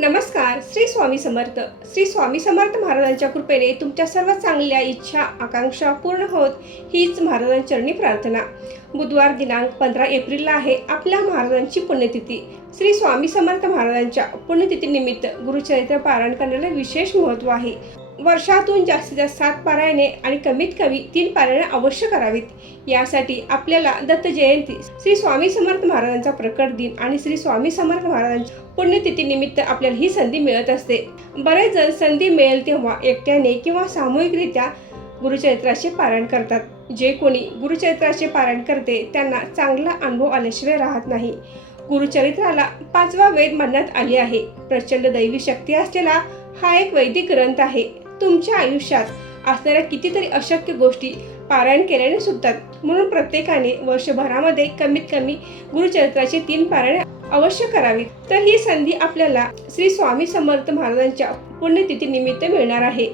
नमस्कार. श्री स्वामी समर्थ. श्री स्वामी समर्थ महाराजांच्या कृपेने तुमच्या सर्व चांगल्या इच्छा आकांक्षा पूर्ण होत हीच महाराजांचरणी प्रार्थना. बुधवार दिनांक 15 एप्रिलला आहे आपल्या महाराजांची पुण्यतिथी. श्री स्वामी समर्थ महाराजांच्या पुण्यतिथीनिमित्त गुरुचरित्र पारायण करण्याला विशेष महत्त्व आहे. वर्षातून जास्तीत जास्त 7 पारायणे आणि कमीत कमी 3 पारायणे अवश्य करावीत. यासाठी आपल्याला दत्त जयंती, श्री स्वामी समर्थ महाराजांचा प्रकट दिन आणि श्री स्वामी समर्थ महाराजांच्या पुण्यतिथी निमित्त आपल्याला ही संधी मिळत असते. बरेच जण संधी मिळेल तेव्हा एकट्याने किंवा सामूहिकरित्या गुरुचरित्राचे पारायण करतात. जे कोणी गुरुचरित्राचे पारायण करते त्यांना चांगला अनुभव आल्याशिवाय राहत नाही. गुरुचरित्राला 5वा वेद मानण्यात आले आहे. प्रचंड दैवी शक्ती असलेला हा एक वैदिक ग्रंथ आहे. तुमच्या आयुष्यात असणाऱ्या कितीतरी अशक्य गोष्टी पारायण केल्याने सुटतात. म्हणून प्रत्येकाने वर्षभरामध्ये कमीत कमी गुरुचरित्राचे 3 पारायणे अवश्य करावी. तर ही संधी आपल्याला श्री स्वामी समर्थ महाराजांच्या पुण्यतिथी निमित्त मिळणार आहे.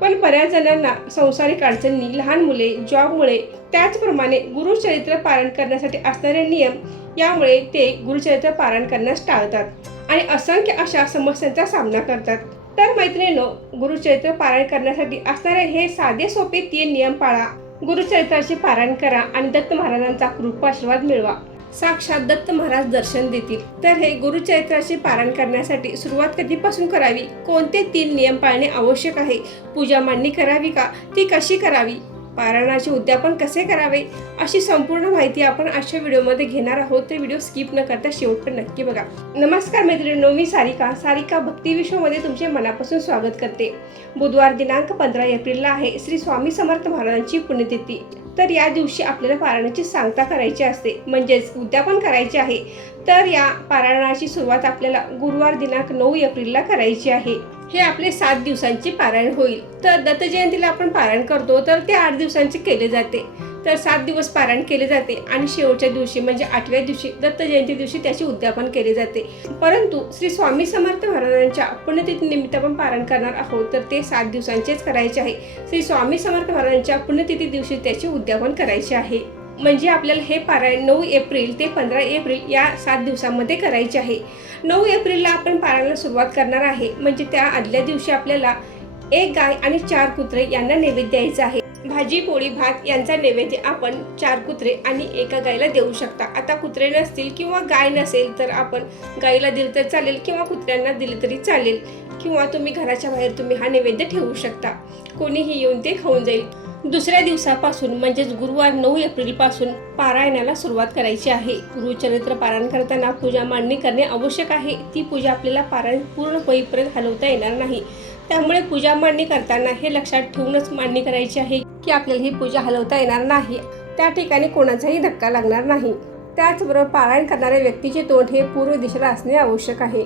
पण बऱ्याच जणांना संसारिक अडचणी, लहान मुले, जॉबमुळे, त्याचप्रमाणे गुरुचरित्र पारायण करण्यासाठी असणारे नियम यामुळे ते गुरुचरित्र पारायण करण्यास टाळतात आणि असंख्य अशा समस्यांचा सामना करतात. तर मैत्रिणींनो, गुरुचरित्र पारायण करण्यासाठी असणारे हे साधे सोपे 3 नियम पाळा. गुरुचरित्राचे पारायण करा आणि दत्त महाराजांचा कृपा आशीर्वाद मिळवा. साक्षात दत्त महाराज दर्शन देतील. तर हे गुरुचरित्राचे पारायण करण्यासाठी सुरुवात कधीपासून करावी, कोणते 3 नियम पाळणे आवश्यक आहे, पूजा मांडणी करावी का, ती कशी करावी, पारायणाचे उद्यापन कसे करावे, अशी संपूर्ण माहिती आपण आजच्या व्हिडिओमध्ये घेणार आहोत. तर व्हिडिओ स्किप न करता शेवटपर्यंत नक्की बघा. नमस्कार मैत्रिणींनो, मी सारिका भक्ती विश्वमध्ये तुमचे मनापासून स्वागत करते. बुधवार दिनांक 15 एप्रिलला आहे श्री स्वामी समर्थ महाराजांची पुण्यतिथी. तर या दिवशी आपल्याला पारायणाची सांगता करायची असते, म्हणजेच उद्यापन करायचे आहे. तर या पारायणाची सुरुवात आपल्याला गुरुवार दिनांक 9 एप्रिलला करायची आहे. हे आपले 7 दिवसांचे पारायण होईल. तर दत्त जयंतीला आपण पारायण करतो तर ते 8 दिवसांचे केले जाते. तर 7 दिवस पारायण केले जाते आणि शेवटच्या दिवशी म्हणजे 8व्या दिवशी दत्त जयंती दिवशी त्याचे उद्यापन केले जाते. परंतु श्री स्वामी समर्थ महाराजांच्या पुण्यतिथी निमित्त आपण पारायण करणार आहोत तर ते 7 दिवसांचेच करायचे आहे. श्री स्वामी समर्थ महाराजांच्या पुण्यतिथी दिवशी त्याचे उद्यापन करायचे आहे. म्हणजे आपल्याला हे पारायण 9 एप्रिल ते 15 एप्रिल या 7 दिवसांमध्ये करायचे आहे. 9 एप्रिलला आपण पारायणाला सुरुवात करणार आहे. म्हणजे त्या आदल्या दिवशी आपल्याला 1 गाय आणि 4 कुत्रे यांना नैवेद्य द्यायचा आहे. भाजी, पोळी, भात यांचा नैवेद्य आपण 4 कुत्रे आणि 1 गायला देऊ शकता. आता कुत्रे नसतील किंवा गाय नसेल तर आपण गायला दिलं तर चालेल किंवा कुत्र्यांना दिले तरी चालेल, किंवा तुम्ही घराच्या बाहेर तुम्ही हा नैवेद्य ठेवू शकता. कोणीही येऊन ते खाऊन जाईल. दुसऱ्या दिवसापासून म्हणजेच गुरुवार 9 एप्रिल पासून पारायणाला सुरुवात करायची आहे. गुरुचरित्र पारायण करताना पूजा मांडणी करणे आवश्यक आहे. ती पूजा आपल्याला पारायण पूर्ण होईपर्यंत हलवता येणार नाही. त्यामुळे पूजा मांडणी करताना हे लक्षात ठेवूनच मांडणी करायची आहे की आपल्याला ही पूजा हलवता येणार नाही. त्या ठिकाणी कोणाचाही धक्का लागणार नाही. त्याचबरोबर पारायण करणाऱ्या व्यक्तीचे तोंड हे पूर्व दिशेला असणे आवश्यक आहे.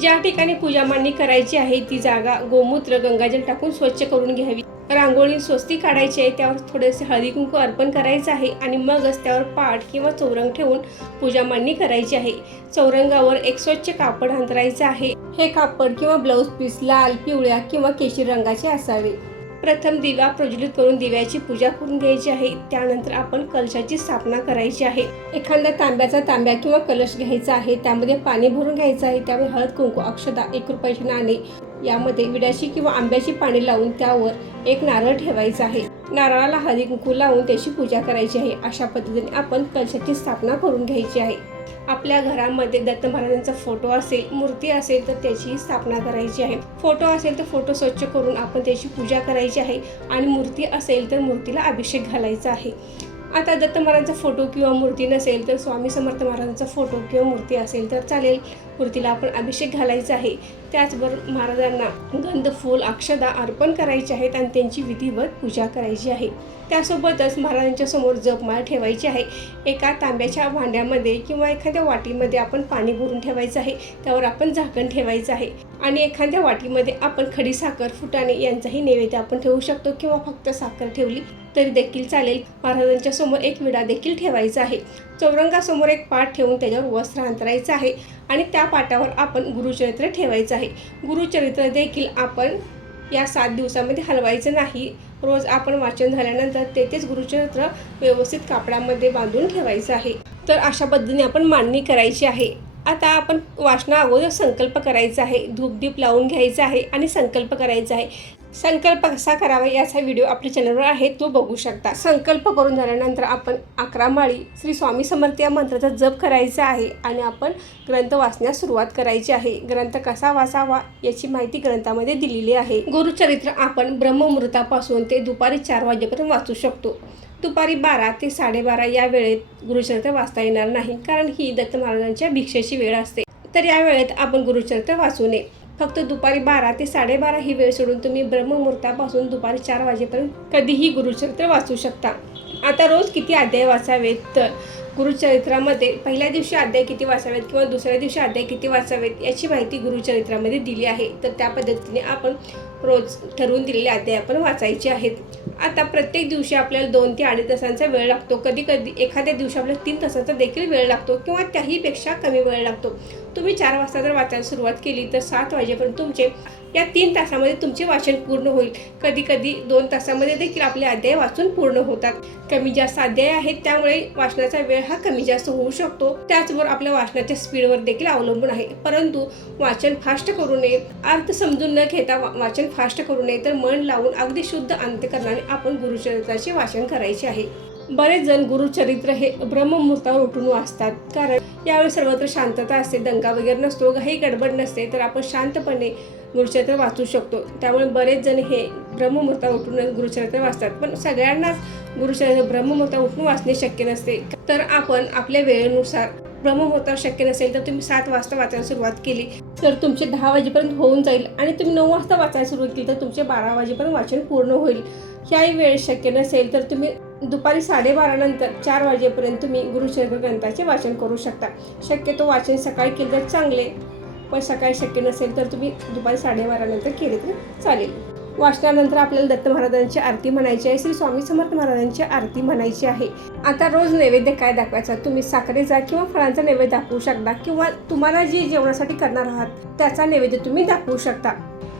ज्या ठिकाणी पूजा मांडणी करायची आहे ती जागा गोमूत्र, गंगाजल टाकून स्वच्छ करून घ्यावी. रांगोळी स्वस्ती काढायची आहे, त्यावर थोडेसे हळदी कुंकू अर्पण करायचं आहे आणि मगच त्यावर पाट किंवा चौरंग ठेवून पूजा मांडणी करायची आहे. चौरंगावर एक स्वच्छ कापड अंतरायचं आहे. हे कापड किंवा ब्लाऊज पीस लाल, पिवळ्या किंवा केशरी रंगाचे असावे. प्रथम दिवा प्रज्वलित करून दिव्याची पूजा करून घ्यायची आहे. त्यानंतर आपण कलशाची स्थापना करायची आहे. एखादा तांब्या किंवा कलश घ्यायचा आहे. त्यामध्ये पाणी भरून घ्यायचं आहे. त्यामध्ये हळद, कुंकू, अक्षता, 1 रुपयाचे नाणे, यामध्ये विड्याची किंवा आंब्याची पाने लावून त्यावर एक नारळ ठेवायचा आहे. नारळाला हळदी कुंकू लावून त्याची पूजा करायची आहे. अशा पद्धतीने आपण कलशाची स्थापना करून घ्यायची आहे. आपल्या घरामध्ये दत्त महाराजांचा फोटो असेल, मूर्ती असेल तर त्याची स्थापना करायची आहे. फोटो असेल तर फोटो स्वच्छ करून आपण त्याची पूजा करायची आहे आणि मूर्ती असेल तर मूर्तीला अभिषेक घालायचा आहे. आता दत्त महाराजांचा फोटो किंवा मूर्ती नसेल तर स्वामी समर्थ महाराजांचा फोटो किंवा मूर्ती असेल तर चालेल. मूर्तीला आपण अभिषेक घालायचा आहे. त्याचबरोबर महाराजांना गंध, फूल, अक्षता अर्पण करायचे आहेत आणि त्यांची विधिवत पूजा करायची आहे. त्यासोबतच महाराजांच्या समोर जपमाळ ठेवायची आहे. एका तांब्याच्या भांड्यामध्ये किंवा एखाद्या वाटीमध्ये आपण पाणी भरून ठेवायचं आहे. त्यावर आपण झाकण ठेवायचं आहे आणि एखाद्या वाटीमध्ये आपण खडी साखर, फुटाणे यांचाही नैवेद्य आपण ठेवू शकतो किंवा फक्त साखर ठेवली तरी देखील चालेल. महाराजांच्या समोर एक विडा देखील ठेवायचा आहे. चौरंगासमोर एक पाट ठेवून त्याच्यावर वस्त्र अंतरायचं आहे आणि त्या पाटावर आपण गुरुचरित्र ठेवायचं आहे. गुरुचरित्र देखील आपण या 7 दिवसामध्ये हलवायचं नाही. रोज आपण वाचन झाल्यानंतर तेथेच गुरुचरित्र व्यवस्थित कापडामध्ये बांधून ठेवायचं आहे. तर अशा पद्धतीने आपण मांडणी करायची आहे. आता आपण वाचना अगोदर संकल्प करायचा आहे, धूपदीप लावून घ्यायचा आहे आणि संकल्प करायचा आहे. संकल्प कसा करावा याचा व्हिडिओ आपल्या चॅनलवर आहे, तो बघू शकता. संकल्प करून झाल्यानंतर आपण 11 माळी श्री स्वामी समर्थ या मंत्राचा जप करायचा आहे आणि आपण ग्रंथ वाचण्यास सुरुवात करायची आहे. ग्रंथ कसा वाचावा याची माहिती ग्रंथामध्ये दिलेली आहे. गुरुचरित्र आपण ब्रह्ममुहूर्तापासून ते दुपारी 4 वाजेपर्यंत वाचू शकतो. दुपारी 12 ते 12:30 या वेळेत गुरुचरित्र वाचता येणार नाही, कारण ही दत्त महाराजांच्या भिक्षेची वेळ असते. तर या वेळेत आपण गुरुचरित्र वाचू नये. फक्त दुपारी 12 ते 12:30 ही वेळ सोडून तुम्ही ब्रह्ममुहूर्तापासून दुपारी 4 वाजेपर्यंत कधीही गुरुचरित्र वाचू शकता. आता रोज किती अध्याय वाचावेत, तर गुरुचरित्रामध्ये पहिल्या दिवशी अध्याय किती वाचावेत किंवा दुसऱ्या दिवशी अध्याय किती वाचावेत याची माहिती गुरुचरित्रामध्ये दिली आहे. तर त्या पद्धतीने आपण रोज ठरवून दिलेले अध्याय आपण वाचायचे आहेत. आता प्रत्येक दिवशी आपल्याला 2 ते 2.5 तासांचा वेळ लागतो. कधी कधी एखाद्या दिवशी आपल्याला 3 तासांचा देखील वेळ लागतो किंवा त्याहीपेक्षा कमी वेळ लागतो. तुम्ही 4 वाजता जर वाचायला सुरुवात केली तर 7 वाजेपर्यंत तुमचे या 3 तासामध्ये तुमचे वाचन पूर्ण होईल. कधी कधी 2 तासामध्ये देखील आपले अध्याय वाचून पूर्ण होतात. कमी जास्त अध्याय आहेत, त्यामुळे वाचनाचा वेळ हा कमी जास्त होऊ शकतो. त्याचबरोबर आपल्या वाचनाच्या स्पीडवर देखील अवलंबून आहे. परंतु वाचन फास्ट करू नये, अर्थ समजून न घेता वाचन फास्ट करू नये, तर मन लावून अगदी शुद्ध अंतःकरणाने आपण गुरुचरित्राचे वाचन करायचे आहे. बरेच जण गुरुचरित्र हे ब्रह्ममुहूर्तावर उठून वाचतात, कारण यावेळी सर्वत्र शांतता असते, दंगा वगैरे नसतो, काही गडबड नसते, तर आपण शांतपणे गुरुचरित्र वाचू शकतो. त्यामुळे बरेच जण हे ब्रह्ममुहूर्तावर उठून गुरुचरित्र वाचतात. पण सगळ्यांनाच गुरुचरित्र ब्रह्ममुहूर्तावर उठून वाचणे शक्य नसते. तर आपण आपल्या वेळेनुसार ब्रह्ममुहूर्तावर शक्य नसेल तर तुम्ही 7 वाजता वाचायला सुरुवात केली तर तुमचे 10 वाजेपर्यंत होऊन जाईल, आणि तुम्ही 9 वाजता वाचायला सुरुवात केली तर तुमचे 12 वाजेपर्यंत वाचन पूर्ण होईल. ह्याही वेळ शक्य नसेल तर तुम्ही दुपारी 12:30 नंतर 4 वाजेपर्यंत तुम्ही गुरुचरित्र ग्रंथाचे वाचन करू शकता. शक्यतो वाचन सकाळी केले तर चांगले, पण सकाळी शक्य नसेल तर तुम्ही दुपारी 12:30 नंतर केले तर चालेल. वाचनानंतर आपल्याला दत्त महाराजांची आरती म्हणायची आहे, श्री स्वामी समर्थ महाराजांची आरती म्हणायची आहे. आता रोज नैवेद्य काय दाखवायचा, तुम्ही साखरेचा किंवा फळांचा नैवेद्य दाखवू शकता, किंवा तुम्हाला जी जेवणासाठी करणार आहात त्याचा नैवेद्य तुम्ही दाखवू शकता.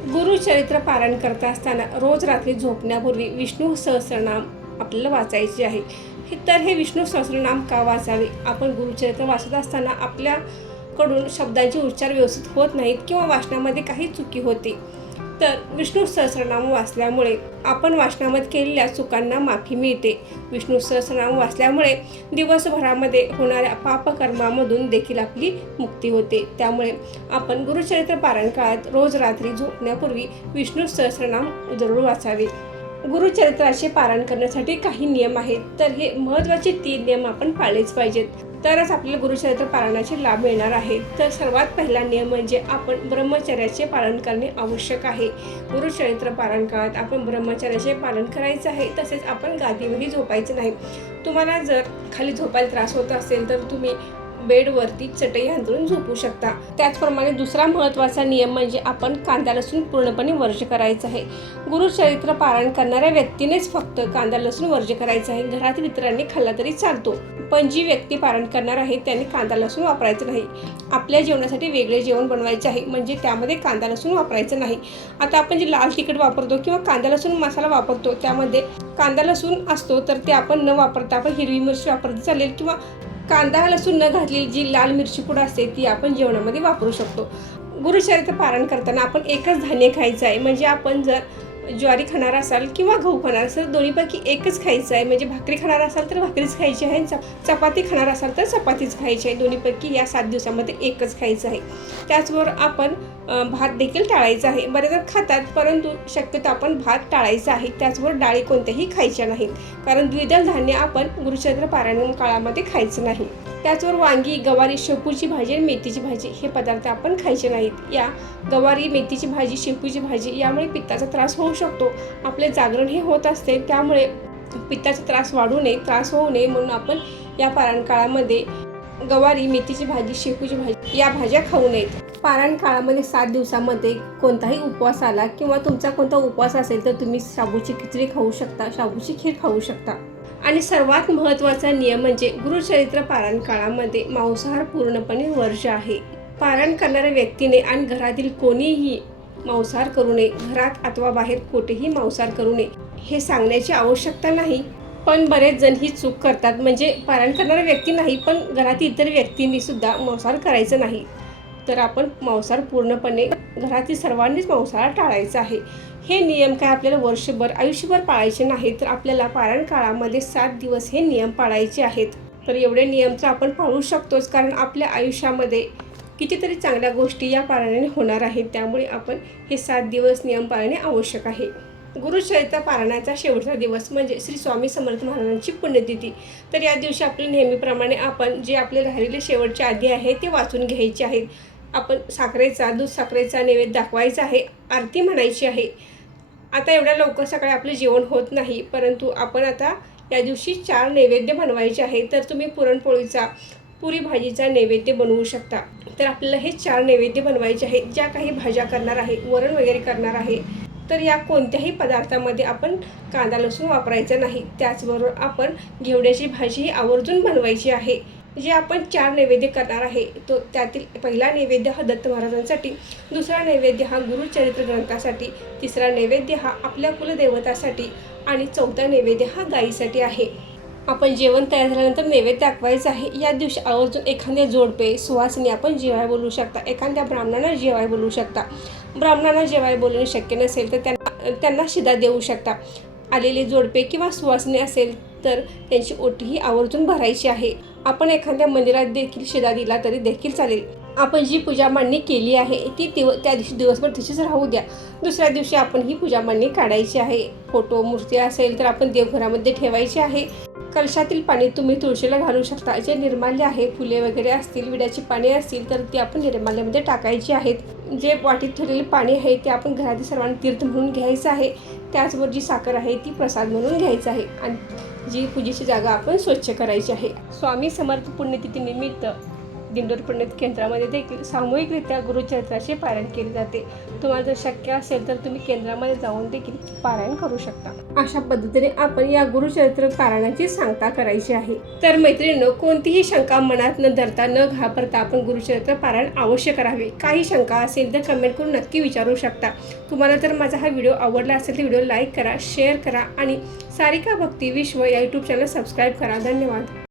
गुरुचरित्र पारायण करत असताना रोज रात्री झोपण्यापूर्वी विष्णू सहस्रनाम आपल्याला वाचायचे आहे. तर हे विष्णू सहस्रनाम का वाचावे, आपण गुरुचरित्र वाचत असताना आपल्याकडून शब्दांचे उच्चार व्यवस्थित होत नाहीत किंवा वाचनामध्ये काही चुकी होते, तर विष्णू सहस्रनाम वाचल्यामुळे आपण वाचनामध्ये केलेल्या चुकांना माफी मिळते. विष्णू सहस्रनाम वाचल्यामुळे दिवसभरामध्ये होणाऱ्या पापकर्मामधून देखील आपली मुक्ती होते. त्यामुळे आपण गुरुचरित्र पारायण काळात रोज रात्री झोपण्यापूर्वी विष्णू सहस्रनाम जरूर वाचावे. गुरुचरित्राचे पारायण करण्यासाठी काही नियम आहेत, तर हे महत्त्वाचे 3 नियम आपण पाळलेच पाहिजेत, तरच आपल्याला गुरुचरित्र पारायणाचे लाभ मिळणार आहे. तर सर्वात पहिला नियम म्हणजे आपण ब्रह्मचर्याचे पालन करणे आवश्यक आहे. गुरुचरित्र पारायण काळात आपण ब्रह्मचर्याचे पालन करायचे आहे. तसेच आपण गादीवरही झोपायचे नाही. तुम्हाला जर खाली झोपायला त्रास होत असेल तर तुम्ही बेडवरती चटई अंथरून झोपू शकता. त्याचप्रमाणे दुसरा महत्त्वाचा नियम म्हणजे आपण कांदा लसूण पूर्णपणे वर्ज्य करायचं आहे. गुरुचरित्र पारायण करणाऱ्या व्यक्तीनेच फक्त कांदा लसूण वर्ज्य करायचं आहे. घरातील इतरांनी खाल्ला तरी चालतो, पण जी व्यक्ती पारायण करणार आहे त्यांनी कांदा लसूण वापरायचं नाही. आपल्या जेवणासाठी वेगळे जेवण बनवायचे आहे, म्हणजे त्यामध्ये कांदा लसूण वापरायचं नाही. आता आपण जे लाल तिखट वापरतो किंवा कांदा लसूण मसाला वापरतो त्यामध्ये कांदा लसूण असतो, तर ते आपण न वापरता आपण हिरवी मिरची वापरता चालेल, किंवा कांदा लसूण न घातलेली जी लाल मिरची पूड असते ती आपण जेवणामध्ये वापरू शकतो. गुरुचरित्र पारायण करताना आपण एकच धान्य खायचं आहे, म्हणजे आपण जर ज्वारी खाणार असाल किंवा गहू खाणार असाल तर दोन्हीपैकी एकच खायचं आहे. म्हणजे भाकरी खाणार असाल तर भाकरीच खायची आहे, चपाती खाणार असाल तर चपातीच खायची आहे. दोन्हीपैकी या 7 दिवसामध्ये एकच खायचं आहे. त्याचबरोबर आपण भात देखील टाळायचा आहे. बरेच जण खातात, परंतु शक्यतो आपण भात टाळायचा आहे. त्याचबरोबर डाळी कोणत्याही खायच्या नाहीत, कारण द्विदल धान्य आपण गुरुचरित्र पारायण काळामध्ये खायचं नाही. त्याचबरोबर वांगी, गवारी, शेपूची भाजी आणि मेथीची भाजी हे पदार्थ आपण खायचे नाहीत. या गवारी, मेथीची भाजी, शेपूची भाजी यामुळे पित्ताचा त्रास होऊ शकतो. आपले जागरण हे होत असते, त्यामुळे पित्ताचा त्रास त्रास होऊ नये म्हणून आपण या पारायण काळामध्ये गवारी, मेथीची भाजी, शेपूची भाजी या भाज्या खाऊ नयेत. पारायण काळामध्ये 7 दिवसामध्ये कोणताही उपवास आला किंवा तुमचा कोणता उपवास असेल तर तुम्ही शाबूची खिचडी खाऊ शकता, शाबूची खीर खाऊ शकता. आणि सर्वात महत्त्वाचा नियम म्हणजे गुरुचरित्र पारायण काळामध्ये मांसाहार पूर्णपणे वर्ज्य आहे. पारायण करणाऱ्या व्यक्तीने आणि घरातील कोणीही मांसाहार करू नये. घरात अथवा बाहेर कुठेही मांसाहार करू नये हे सांगण्याची आवश्यकता नाही, पण बरेच जण ही चूक करतात, म्हणजे पारायण करणारा व्यक्ती नाही पण घरातील इतर व्यक्तींनी सुद्धा मांसाहार करायचं नाही. तर आपण मांसाहार पूर्णपणे घरातील सर्वांनीच मांसाहार टाळायचा आहे. हे नियम काय आपल्याला वर्षभर आयुष्यभर पाळायचे नाही, तर आपल्याला पारायण काळामध्ये 7 दिवस हे नियम पाळायचे आहेत. तर एवढे नियम तर आपण पाळू शकतोच, कारण आपल्या आयुष्यामध्ये कितीतरी चांगल्या गोष्टी या पारायणाने होणार आहेत. त्यामुळे आपण हे 7 दिवस नियम पाळणे आवश्यक आहे. गुरुचरित्र पारायणाचा शेवटचा दिवस म्हणजे श्री स्वामी समर्थ महाराजांची पुण्यतिथी. तर या दिवशी आपले नेहमीप्रमाणे आपण जे आपले राहिलेले शेवटचे आधी आहे ते वाचून घ्यायचे आहेत. आपण दूध साखरेचा नैवेद्य दाखवायचा आहे, आरती म्हणायची आहे. आता एवढ्या लवकर सकाळी आपले जेवण होत नाही, परंतु आपण आता या दिवशी 4 नैवेद्य बनवायचे आहे. तर तुम्ही पुरणपोळीचा, पुरी भाजीचा नैवेद्य बनवू शकता. तर आपल्याला हे 4 नैवेद्य बनवायचे आहेत. ज्या काही भाज्या करणार आहे, वरण वगैरे करणार आहे, तर या कोणत्याही पदार्थामध्ये आपण कांदा लसूण वापरायचा नाही. त्याचबरोबर आपण घेवड्याची भाजी ही आवर्जून बनवायची आहे. जे आपण 4 नैवेद्य करणार आहे तो त्यातील पहिला नैवेद्य हा दत्त महाराजांसाठी, दुसरा नैवेद्य हा गुरुचरित्र ग्रंथासाठी, तिसरा नैवेद्य हा आपल्या कुलदेवतासाठी आणि चौथा नैवेद्य हा गायीसाठी आहे. आपण जेवण तयार झाल्यानंतर नैवेद्य दाखवायचं आहे. या दिवशी आवर्जून एखाद्या जोडपे, सुवासिनी आपण जेवाय बोलवू शकता, एखाद्या ब्राह्मणांना जेवाय बोलवू शकता. ब्राह्मणांना जेवाय बोलवणे शक्य नसेल तर त्यांना शिदा देऊ शकता. आलेले जोडपे किंवा सुवासिनी असेल तर त्यांची ओटीही आवर्जून भरायची आहे. आपण एखाद्या मंदिरात देखील शिदा दिला तरी देखील चालेल. आपण जी पूजा मांडणी केली आहे ती त्या दिवशी दिवसभर तशीच राहू द्या. दुसऱ्या दिवशी आपण ही पूजा मांडणी काढायची आहे. फोटो, मूर्ती असेल तर आपण देवघरामध्ये ठेवायची आहे. कलशातील पाणी तुम्ही तुळशीला घालू शकता. जे निर्माल्य आहे, फुले वगैरे असतील, विड्याची पाने असतील तर ती आपण निर्माल्यामध्ये टाकायची आहेत. जे वाटीत ठेवलेले पाणी आहे ते आपण घरातील सर्वांनी तीर्थ म्हणून घ्यायचं आहे. त्याचबरोबर जी साखर आहे ती प्रसाद म्हणून घ्यायचं आहे आणि जी पूजेची जागा आपण स्वच्छ करायची आहे. स्वामी समर्थ पुण्यतिथीनिमित्त दिंडोर पंडित केंद्रामध्ये देखील सामूहिकरित्या गुरुचरित्राचे पारायण केले जाते. तुम्हाला जर शक्य असेल तर तुम्ही केंद्रामध्ये जाऊन देखील पारायण करू शकता. अशा पद्धतीने आपण या गुरुचरित्र पारायणाची सांगता करायची आहे. तर मैत्रिणींनो, कोणतीही शंका मनात न धरता, न घाबरता आपण गुरुचरित्र पारायण अवश्य करावे. काही शंका असेल तर कमेंट करून नक्की विचारू शकता. तुम्हाला जर माझा हा व्हिडिओ आवडला असेल तर व्हिडिओ लाईक करा, शेअर करा आणि सारिका भक्ती विश्व या यूट्यूब चॅनल सबस्क्राईब करा. धन्यवाद.